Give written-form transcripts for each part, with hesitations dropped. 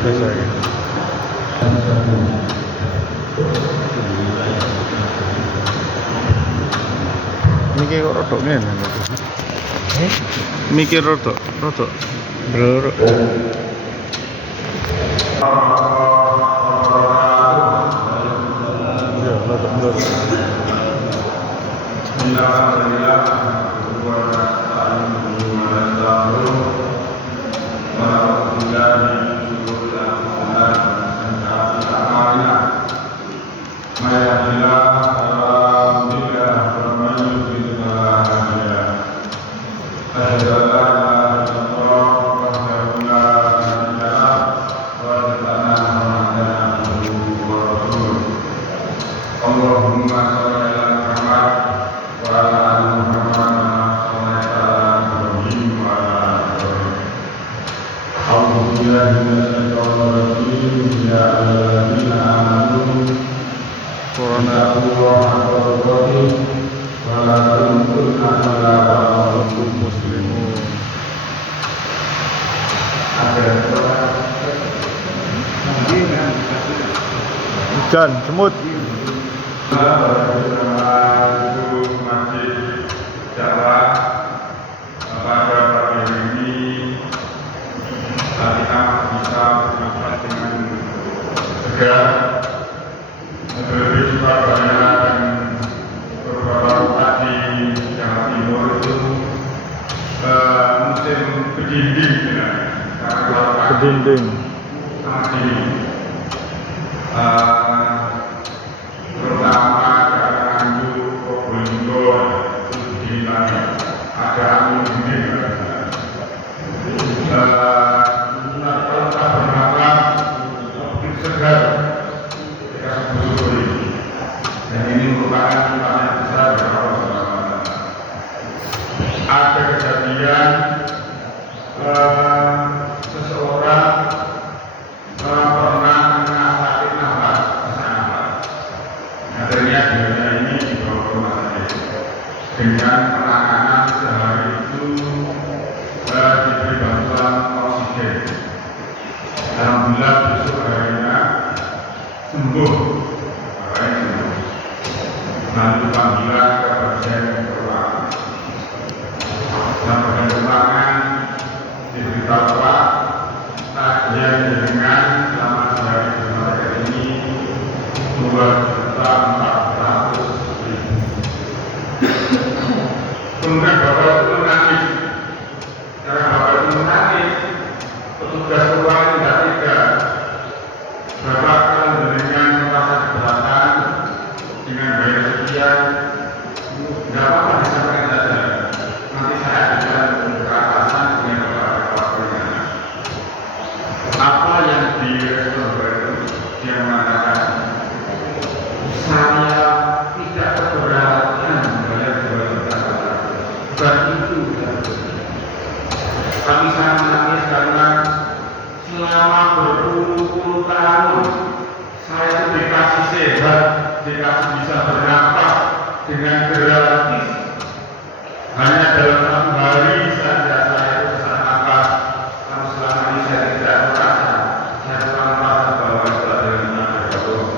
Biasa ya. Mikir kok rodok ngene lho. Mikir rodok blur. Ya, rodok blur. Hujan, semut. Kedinding. Terutama Nganjuk, Probolinggo, ada angin dingin. Kalau tak bernapas, segar ketika subuh ini. Dan ini merupakan pertanyaan besar dari Allah SWT. Ada kejadian seseorang pernah kena sakit nafas, sesak nafas. Akhirnya dia ini dibawa ke rumah sakit dengan penanganan sehari itu diberi bantuan oksigen. Alhamdulillah besok harinya sembuh, lalu panggilan ke bagian keuangan. Dan bagian keuangan diberitahu Pak, tagihan dengan selama sehari di rumah sakit ini 2.400.000. Kemudian Bapak itu menangis. Karena Bapak itu menangis, petugas keuangan tidak tega. Bapak kalau dengan merasa keberatan dengan bayar sekian, tidak apa-apa disampaikan saja. Nanti saya bisa membuka atasan dengan Bapak ada waktunya. Apa yang direspon Bapak itu? Dia mengatakan, saya tidak keberatan membayar 2 juta. Bukan itu. Tapi saya menangis karena selama berpuluh-puluh tahun saya dikasih sehat, dikasih bisa bernapas dengan gratis. Hanya dalam satu hari saja saya itu sesak napas. Kalau selama ini saya tidak merasa, saya kurang merasa bahwa itu adalah ada Allah.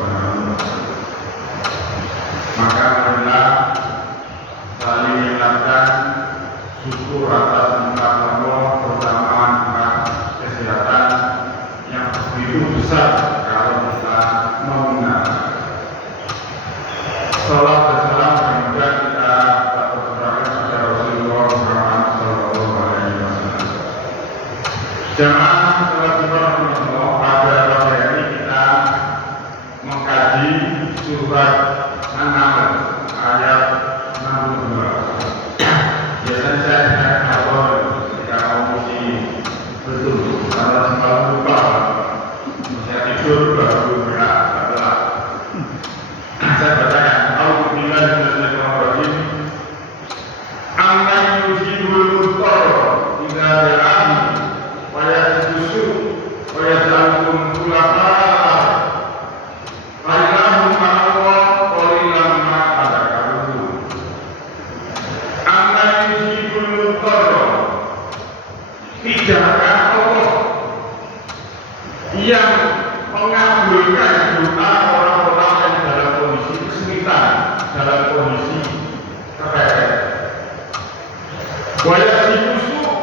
Maka marilah saling mengingatkan syukur atas nikmat Allah, terutama nikmat kesehatan yang begitu besar kalau kita mau mengenal. Salam dan salam semoga kita dapat berterima pada Rasulullah Muhammad SAW. Jamaah salat Jumat Rasulullah, pada pagi hari kita mengkaji surat An-Naml ayat 62. Biasanya saya tidak awal ketika mau mesti betul karena semalam lupa saya tidur baru berat. Saya bacakan Alhamdulillah Bismillahirrahmanirrahim. Amman yujibul mudhar idza da'ahu wa yasjudu wa yaj'alukum khulafa'a. Qalilan ma Allah qalilan ma yang mengabulkan doa orang-orang yang dalam kondisi kesulitan, dalam kondisi kepepet. Wajah si kusuk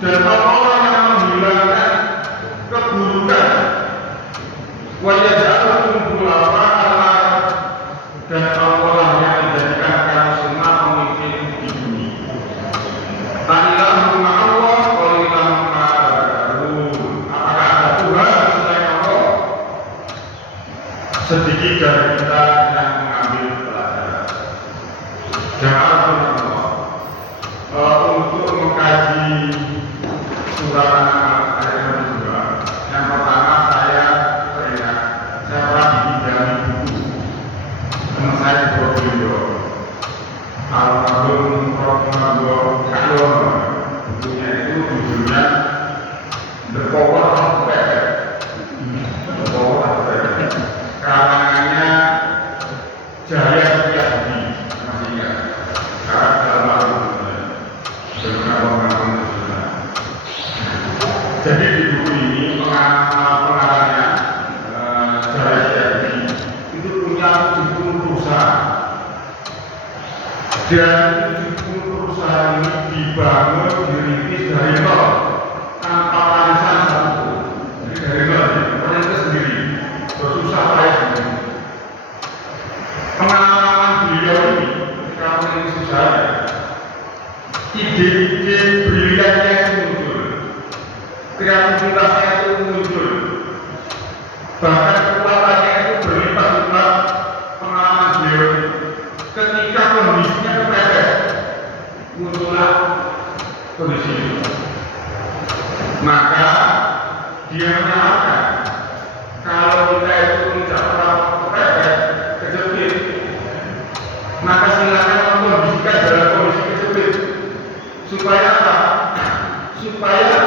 dan orang yang menghilangkan keburukan. Wajah jatuh kumpulapa dan orang yang menjadikan kamu semua pemimpin di bumi. Ta'ilahum ma'allah qalilahum ma'arun. Apakah ada Tuhan selain Allah? Sedikit dari kita yang mengambil pelajaran. Jangan untuk mengkaji surat An-Naml ayat 2. Yang pertama saya teringat, saya pernah dipinjami buku teman saya di Probolinggo, Almarhum Prof. Kayon. Bukunya itu judulnya The Power of Prayer. The Power of Prayer. Karangannya Jaya Setiabudi, masih ingat? Karena dalam jadi di buku ini pengarangnya Jaya Setiabudi itu punya 70 perusahaan, dan 70 perusahaan ini dibangun dirintis dari nol tanpa warisan satu. Jadi dari nol, itu sendiri bersusah payah sendiri. Pengalaman beliau ini ketika merintis usahanya, ide-ide briliannya itu muncul, kreativitasnya itu muncul, bahkan kekuatannya itu berlipat-lipat. Pengalaman beliau ketika kondisinya kepepet, muncullah kondisi itu. Maka dia menyatakan kalau kita itu tidak pernah kepepet, kejepit, maka silakan mengkondisikan dalam kondisi kejepit. Supaya apa? Supaya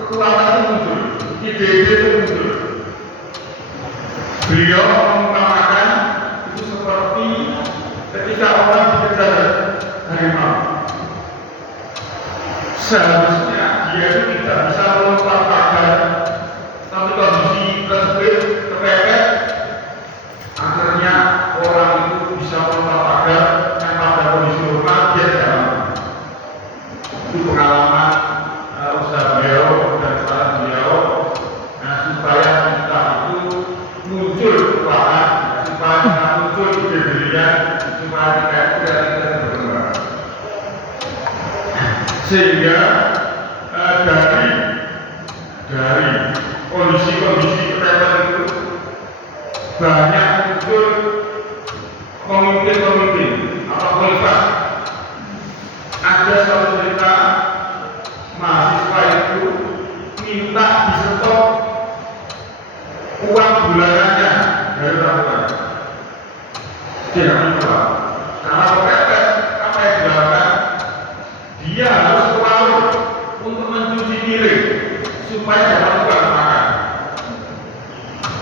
kekuatan itu muncul, ide-ide itu muncul. Beliau mengumpamakan itu seperti ketika orang dikejar harimau. Seharusnya dia itu tidak bisa melompat pagar, tapi kondisi kejepit, kepepet, akhirnya orang itu bisa melompat pagar yang pada kondisi normal dia tidak. Itu pengalaman usaha beliau dan saran beliau. Nah, supaya kita itu muncul kekuatan, supaya kita muncul ide brilian, supaya kita itu berkembang. Sehingga dari kondisi-kondisi kepepet itu banyak muncul pemimpin-pemimpin atau khalifah. Ada suatu cerita mahasiswa itu minta disetor uang bulanannya dari orang tua. Dia tidak minta, karena kepepet. Apa yang dilakukan? Dia harus ke warung untuk mencuci piring supaya dapat uang makan.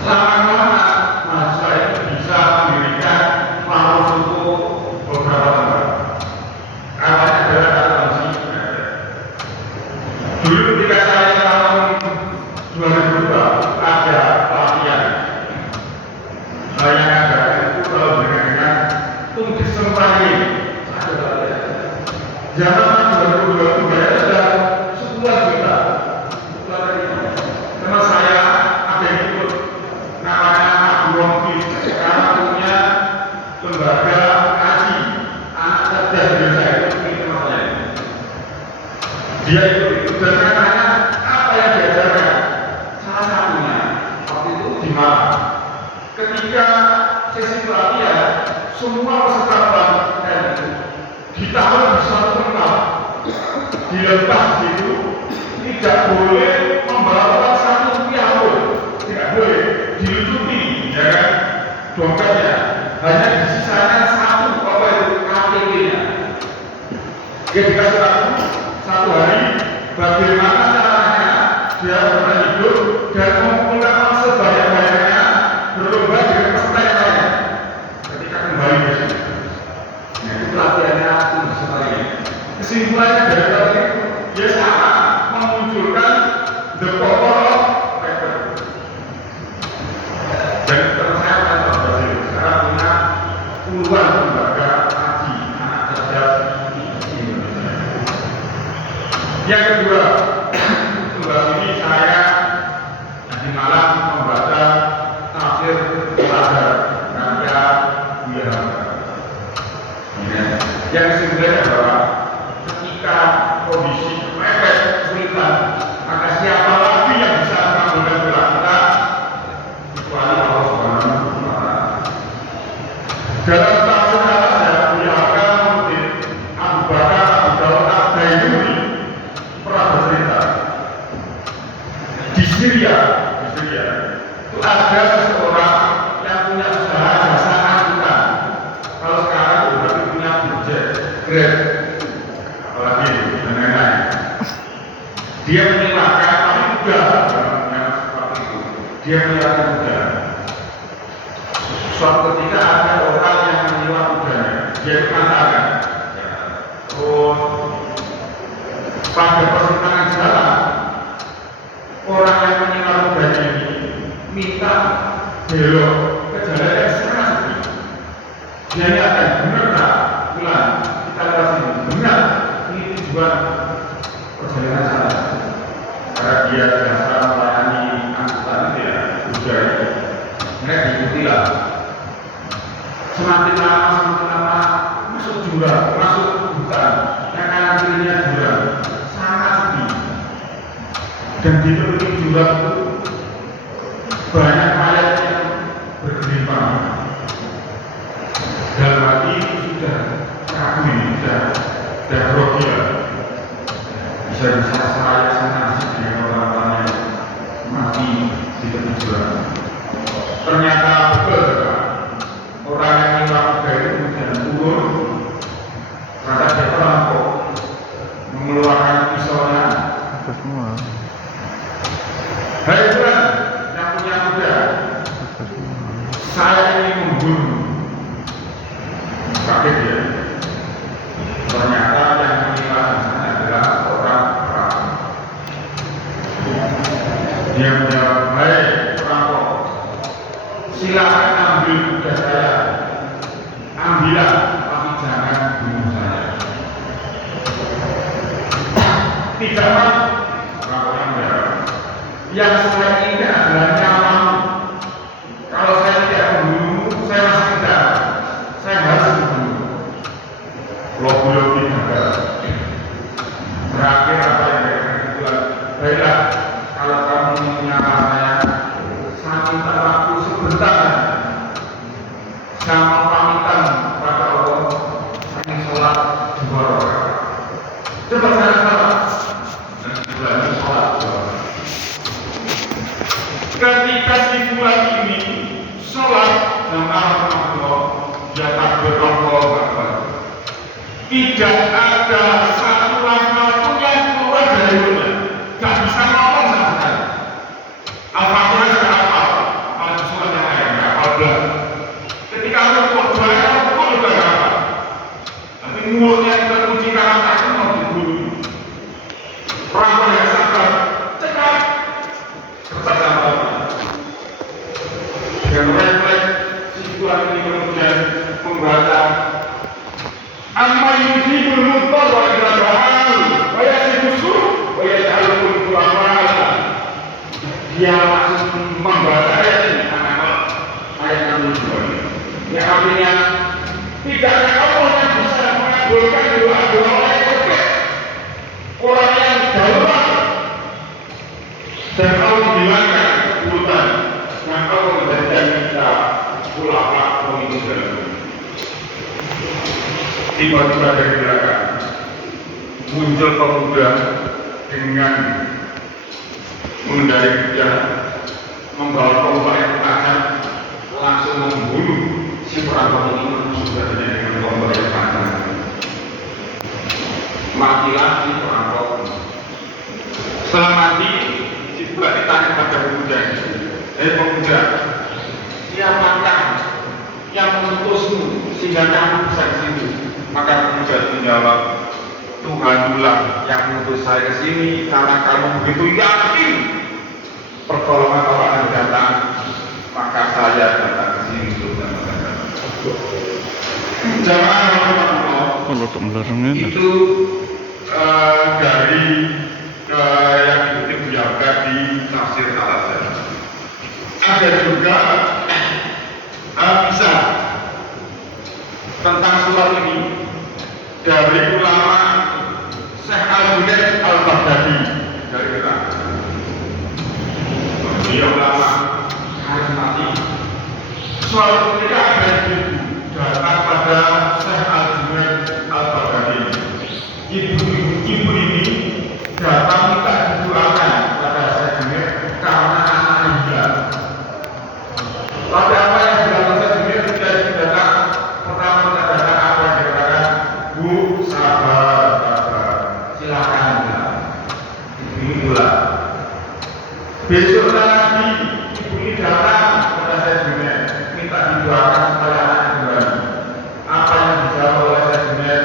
Lama-lama mahasiswa itu bisa mendirikan warung suku beberapa tempat. Awalnya adalah kondisi dulu ketika saya tahun 2002 ada pelatihan yang ada itu kalau dengan tunggu sempurna. Ada pelatihan zaman 2002 bayar sudah 10 juta karena saya ada yang ikut namanya Abu Rompi, sekarang punya lembaga ngaji anak cerdas desa itu dia itu dan katanya apa yang diajarkan, salah satunya waktu itu di Malang ketika sesi pelatihan semua peserta pelatihan itu ditaruh di suatu tempat dilepas gitu, tidak boleh membawa uang Rp1 pun, tidak boleh dilucuti, ya kan, dompetnya hanya disisakan satu apa itu KTP-nya. Dia dikasih satu hari bagaimana caranya dia pernah hidup dan mengumpulkan uang sebanyak-banyaknya berlomba dengan peserta yang lain ketika kembali ke sini. Nah, itu pelatihannya seperti ini. Kesimpulannya dari pelatihan itu dia sama memunculkan the power of paper. Tadi malam membaca tafsir Al-Azhar karya Buya. Yang sebenarnya adalah ketika kondisi mepet kesulitan, maka siapa lagi yang bisa mengabulkan doa kita kecuali Allah Subhanahu wa Ta'ala. Dalam tafsir Al-Azhar Buya akan mengutip Abu Bakar Abu Dawud Al-Bayyuni pernah bercerita di Syria itu ada seseorang yang punya usaha jasa angkutan. Kalau sekarang berarti punya budget Grab, apalagi dan lain-lain. Dia menyewakan tapi mudah, yang seperti itu. Dia menyewakan mudah. Suatu ketika ada orang yang menyewa kudanya, dia mengatakan, pada persimpangan jalan, orang yang menyewa kudanya ini minta belok ke jalan yang sangat sepi. Dia akan benar tak? Bulan kita lewat sini. Benar, ini tujuan perjalanan salah. Karena dia jasa melayani angkutan itu ya, budaya. Mereka diikutilah. Semakin lama masuk jurang, masuk hutan, yang kanan kirinya jurang, sangat sepi. Dan di tepi jurang itu banyak mayat yang bergelimpang. Dalam hati sudah ragu ini, sudah grogi lah. Bisa saya senasib dengan orang-orang yang mati di tepi jurang. Ternyata betul juga. Orang yang nyewa kuda itu kemudian turun, ternyata dia perampok, mengeluarkan pisaunya. Hai Tuhan, yang punya kuda, saya ingin membunuh. Kaget dia. Ternyata yang menyewa di sana adalah orang perampok. Dia menjawab, hai perampok, silakan ambil kuda saya, ambillah, tapi jangan bunuh saya. Tidak mau, perampoknya menjawab, yang saya ingin adalah nyawamu. Kalau saya tidak membunuhmu, saya masih kejar. Saya harus membunuh. Logi negara. Terakhir apa yang mereka kedua? Baiklah, kalau kamu menyapa saya minta waktu sebentar. Saya mau pamitan pada Allah. Saya sholat 2 rakaat. Cepat saya sholat. Dan berani sholat 2 rakaat. Ketika si bulan ini sholat jamaah Allah, dia takbir Allahu Akbar. Tidak ada satu lafaz pun yang keluar dari mulutnya. Gak bisa ngomong sama sekali. Al-Fatihah sudah hafal, kalau surat yang lain nggak hafal. Ketika rukuk doanya rukuk juga nggak hafal. Tapi mulutnya terkunci karena takut mau dibunuh. Orang yang sabar, cepat, cepat sama. Dan refleks siswa ini kemudian membaca amma yujibul mudhar wa idza da'ahu wa yasifu wa yaj'alukum khulafa'a. Dia langsung membaca ayat ini, ayat 62. Yang artinya tidak ada Allah yang bisa mengabulkan doa-doa orang yang berdoa, orang yang daulat, dan Allah menghilangkan keburukan. Maka Allah menjadikan kita ulama pemimpin dalam tiba-tiba dari belakang muncul pemuda dengan mengendarai kuda, membawa tombak yang tajam, langsung membunuh si perampok ini saudaranya dengan tombak yang tajam. Matilah si perampok. Setelah mati, si budak ditanya pada pemuda, pemuda, siapakah yang mengutusmu sehingga kamu bisa ke sini? Maka pemuda menjawab, Tuhanlah yang mengutus saya ke sini karena kamu begitu yakin pertolongan Allah akan datang, maka saya datang ke sini untuk mendapatkan. Jamaah Allah itu dari yang dikutip di tafsir Al-Azhar. ada juga bisa tentang surat ini dari ulama Syekh Al-Junaid Al-Baghdadi dari Irak. Dia ulama karismatik. Suatu ketika ada ibu datang pada Syekh Al-Junaid Al-Baghdadi. Ibu ini datang minta didoakan pada Syekh Junaid karena anak meninggal. Pada apa yang dilakukan Syekh Junaid tidak datang pertama datang apa yang dikatakan, Bu, sabar, silakan ini pula. Besok lagi ibu ini datang pada Syekh Junaid minta didoakan supaya anak kembali. Apa yang dijawab oleh Syekh Junaid?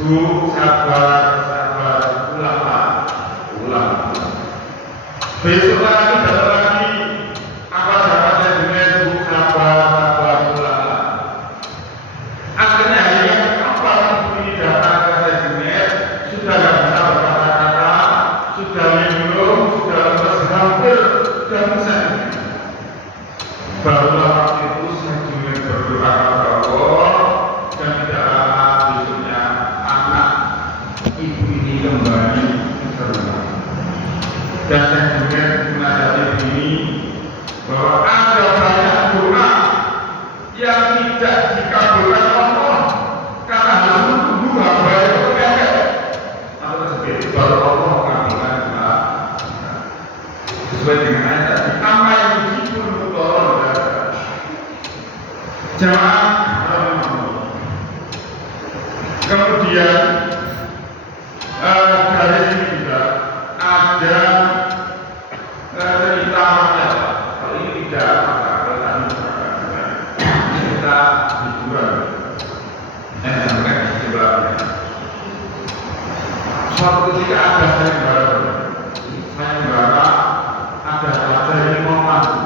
Bu, sabar, ulang. Besok lagi datang lagi. Apa jawaban Syekh Junaid? Bu, sabar, ulang. Akhirnya hari yang keempat ibu ini datang ke Syekh Junaid sudah tidak bisa berkata-kata, sudah minum, sudah lemas, hampir sudah musan. Barulah waktu itu Syekh Junaid berdoa kepada Allah dan tidak lama besoknya anak ibu ini kembali ke rumah. Dan Syekh Junaid menasihati ini bahwa ada banyak doa yang tidak dikabulkan Allah karena harus menunggu hamba yang pendek. Atau tersebut baru Allah mengabulkan doa. Sesuai dengan ayat tadi, amma yang mujibul mudhara. Jamaah kemudian dari sini juga ada cerita rakyat. Kalau ini tidak cerita hiburan. Sampai di sebelahnya. Suatu ketika ada sayembara ada raja yang mau maju.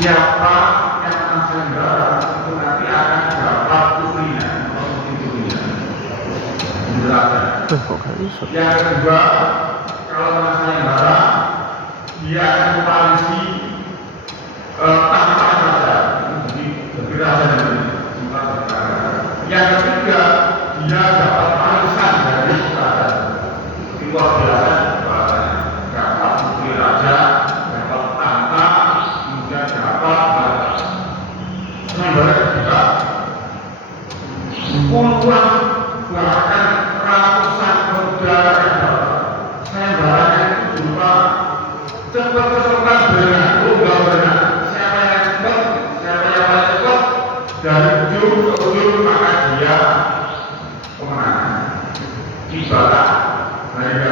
Siapa yang menang sayembara itu nanti akan dapat putrinya atau putrinya. Yang kedua, kalau menang sayembara dia akan mewarisi tahta raja, jadi raja dari yang ketiga, dia dapat warisan dari raja. Luar biasa bahasanya. Dapat putri raja, dapat tahta, kemudian dapat sayembara kedua. Puluhan bahkan ratusan pemuda sayembaranya itu berupa cepat-cepatan berenang, lomba berenang. Siapa yang cepat, siapa yang paling cepat dari ujung ke ujung maka dia pemenang. Ibadah mereka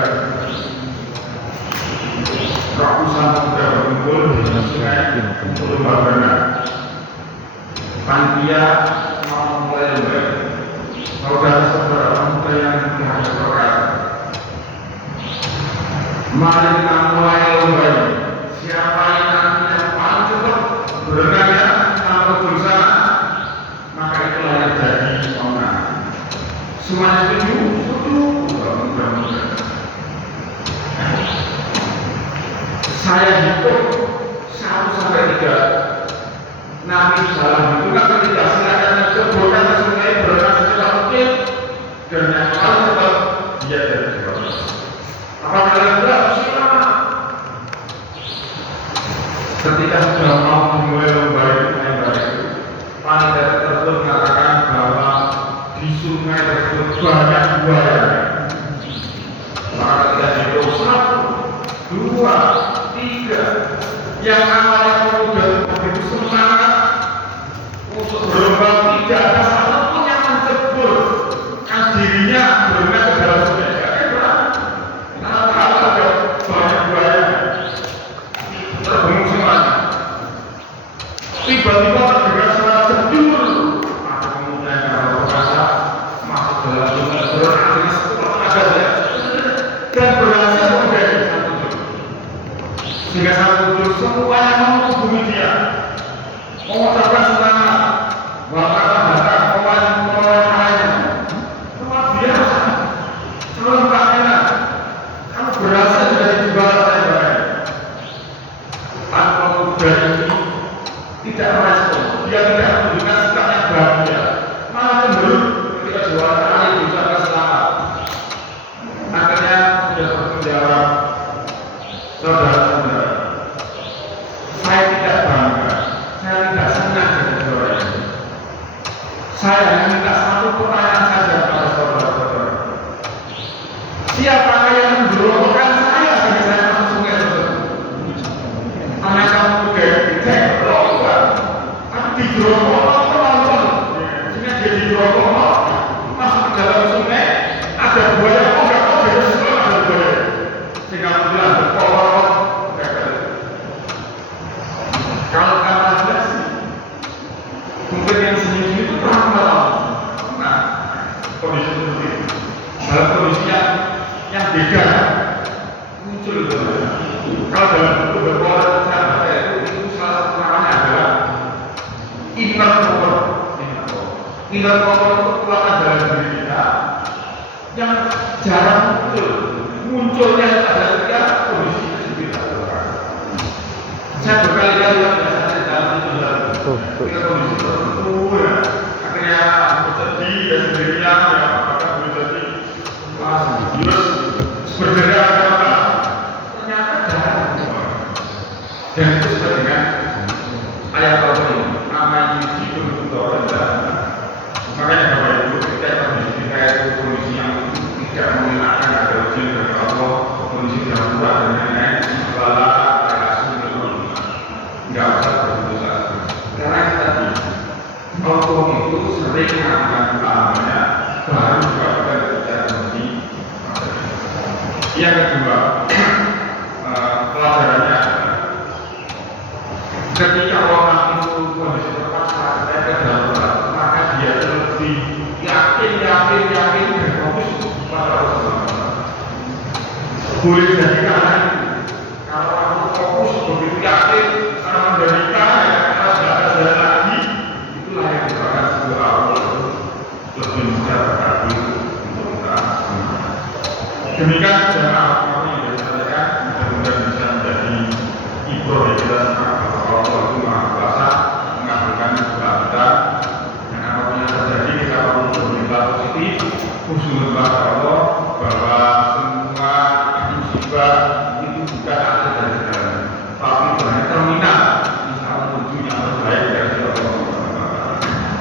ratusan pemuda berkumpul di sungai untuk lomba berenang. Panitia mau mulai lomba. Saudara-saudara pemuda yang dihasilkan, mari kita mulai lomba ini. Siapa yang nantinya paling cepat berenangnya sampai ujung sana, maka itulah yang jadi pemenang. Semuanya setuju? Mudah-mudahan. Saya hitung 1 sampai 3. Nabi dalam hitungan ketiga silakan mencoba ke sungai berenang secepat mungkin dan yang paling cepat dia dari cepat. Apa kalian berat? Silakan. Ketika sudah mau dimulai lomba itu, panitia tersebut mengatakan bahwa di sungai tersebut banyak buaya. Maka ketika dihitung 1, 2, 3, yang awalnya pemuda begitu semangat untuk berlomba, tidak ada satupun yang mencebur dirinya berenang ke dalam sungai. Kalau ada banyak buaya terbengong semuanya. Tiba-tiba terdengar suara jejur. Ada pemuda yang berkasa masuk dalam sungai berenang dengan sekuat tenaga dan berhasil menjadi satu jujur. Sehingga satu jujur semuanya menghubungi dia, mengucapkan selamat, bahkan pemain-pemainnya luar biasa, selamat enak, kamu berhasil menjadi juara sayembara. Tanpa tidak merespon, dia tidak menunjukkan sikap yang bahagia, malah cenderung ketika diwawancara diucapkan selamat. Akhirnya sudah menjawab, saudara-saudara, saya tidak bangga, saya tidak senang jadi juara ini. Saya hanya minta satu pertanyaan saja kepada saudara-saudara. Siapakah yang menjerobokan saya sampai saya masuk sungai tersebut? Anak kamu udah dicek, tapi dijerobok penonton, sehingga dia dijerobok masuk ke dalam sungai, ada buaya, jadi semua ada buaya, sehingga bilang berkolor. Kalau kata sih, mungkin yang senyum itu ramah. Nah, kondisi seperti itu. Dalam kondisi yang beda muncul itu. Kalau dalam bentuk berkolor saya baca itu salah satu namanya adalah inner power. Inner power itu kekuatan dalam diri kita yang jarang muncul. Munculnya adalah ketika kondisi itu kita lakukan. Saya berkali-kali biasanya dalam itu ketika kondisi tertentu ya, akhirnya bersedih dan sendirian ya, maka berjadi virus bergerak apa ternyata jarang. Dan itu sesuai dengan ayat Allah ini, aman itu untuk dan makanya Bapak Ibu ketika kondisi kita itu kondisi yang tidak mengenakan ada ujian dari Allah, kondisi yang kuat dan lain-lain, bala relasi dengan nggak usah berputus asa. Karena tadi Allah itu sering melakukan namanya baru juga kita bicara kondisi. Yang kedua, pelajarannya adalah ketika orang itu kondisi terpaksa ada darurat, maka dia lebih yakin dan fokus pada Allah. Boleh jadi karena kalau aku fokus begitu yakin karena menderita ya karena sudah ada jalan lagi, itulah yang merupakan sebuah awal lebih mudah terhadap untuk kita. Demikian jemaah yang disampaikan, mudah-mudahan bisa menjadi ibroh yang kita semangat bahwa Allah itu Maha Kuasa mengabulkan doa kita. Dan apapun yang terjadi kita perlu berdoa positif, husnul kepada Allah bahwa semua musibah itu bukan akhir dari segalanya, tapi hanya terminal bisa menuju yang terbaik dari Allah.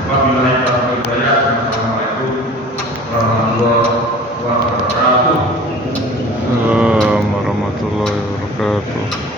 Wabillahi taufiq wal hidayah. Assalamualaikum warahmatullahi wabarakatuh. Assalamualaikum warahmatullahi wabarakatuh.